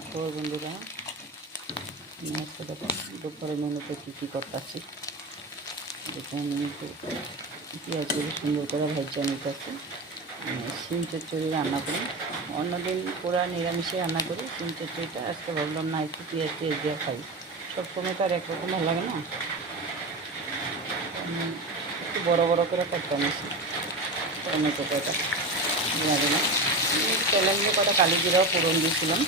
সুখবর বন্ধুরা, আমি আজকে দেখো দুপুরের মেনুতে কী করতেছি। যেটা আমি একটু পেঁয়াজ করে সুন্দর করে ভাজা নিতেছি। শিম চচ্চড়ি রান্না করি, অন্যদিন পুরা নিরামিষে রান্না করি। শিম চচ্চড়িটা আজকে ভাবলাম না একটু পেঁয়াজ দিয়ে খাই, সবসময় তো আর একরকম ভালো লাগে না। একটু বড় বড় করে করতাম টমেটো কটা দিয়ে দিলাম, তেলের মধ্যে কটা কালি জিরাও ফোড়ন দিয়েছিলাম।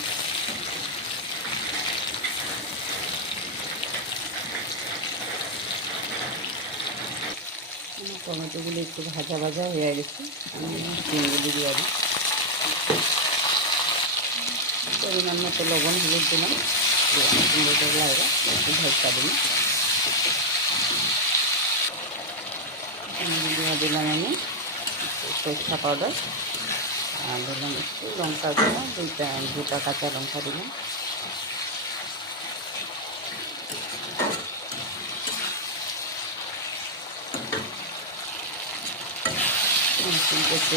টমেটোগুলো একটু ভাজা ভাজা হয়ে গেছে, আমি শিমগুলি দিয়ে দিই। পরিমাণ মতো লবণ হলুদ দিলাম, সুন্দর করে লাগবে একটু ভাজা দিলাম। দিয়ে দিলাম আমি সরষা পাউডার, আর দিলাম একটু লঙ্কা দিলাম, দুটা কাঁচা লঙ্কা দিলাম।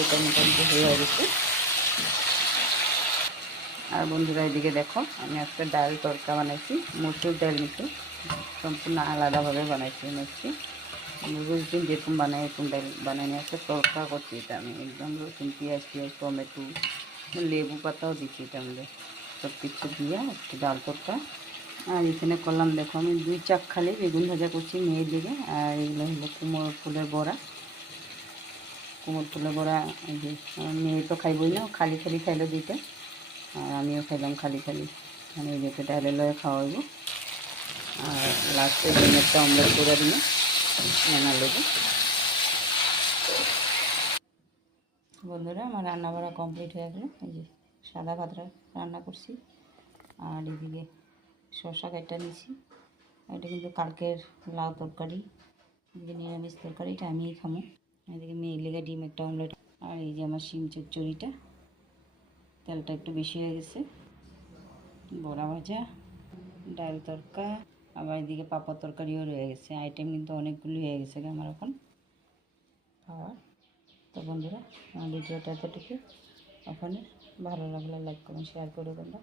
এটা মোটামুটি হয়ে গেছে। আর বন্ধুরা এদিকে দেখো, আমি আজকে ডাল তরকা বানাইছি, মসুর ডাল নিতে সম্পূর্ণ আলাদাভাবে বানাইছি। নিচ্ছি রোজদিন যেরকম বানাই এরকম ডাল বানাই নিয়ে আসতে তরকা করছি। এটা আমি একদম রসুন পেঁয়াজ টমেটো লেবু পাতাও দিচ্ছি এটার মধ্যে, সব কিছু দিয়ে একটু ডাল তরকা। আর এখানে করলাম দেখো, আমি 2 চাক খালি বেগুন ভাজা করছি মেয়ের দিকে। আর এগুলো হলো কুমড়ো ফুলের বড়া। কুমড়ো ফুলের বড়া যে আমার মেয়ে তো খাইবই না, খালি খালি খাইলো 2টা, আর আমিও খাইলাম খালি খালি, মানে এই যেটা ডালে লয়ে খাওয়াইব। আর লাস্টে ডিমেরটা অমলেট করে দিলাম নানা লেগে। বন্ধুরা আমার রান্না বাড়া কমপ্লিট হয়ে গেল। এই যে সাদা ভাতটা রান্না করছি, আর এদিকে শসা কাটা নিয়েছি। এটা কিন্তু কালকের লাউ তরকারি, এদিকে নিরামিষ তরকারি, এটা আমিই খামো। এদিকে মেয়ের লেগে ডিম একটা অমলেট। আর এই যে আমার শিম চচ্চড়িটা, তেলটা একটু বেশি হয়ে গেছে। বড়া ভাজা, ডাল তরকা, আবার এদিকে পাঁপড় তরকারিও রয়ে গেছে। আইটেম কিন্তু অনেকগুলি হয়ে গেছে আমার এখন খাওয়ার। তো বন্ধুরা আমার ভিডিওটা এতটুকু। ওখানে ভালো লাগলে লাইক করুন, শেয়ার করে দেবেন।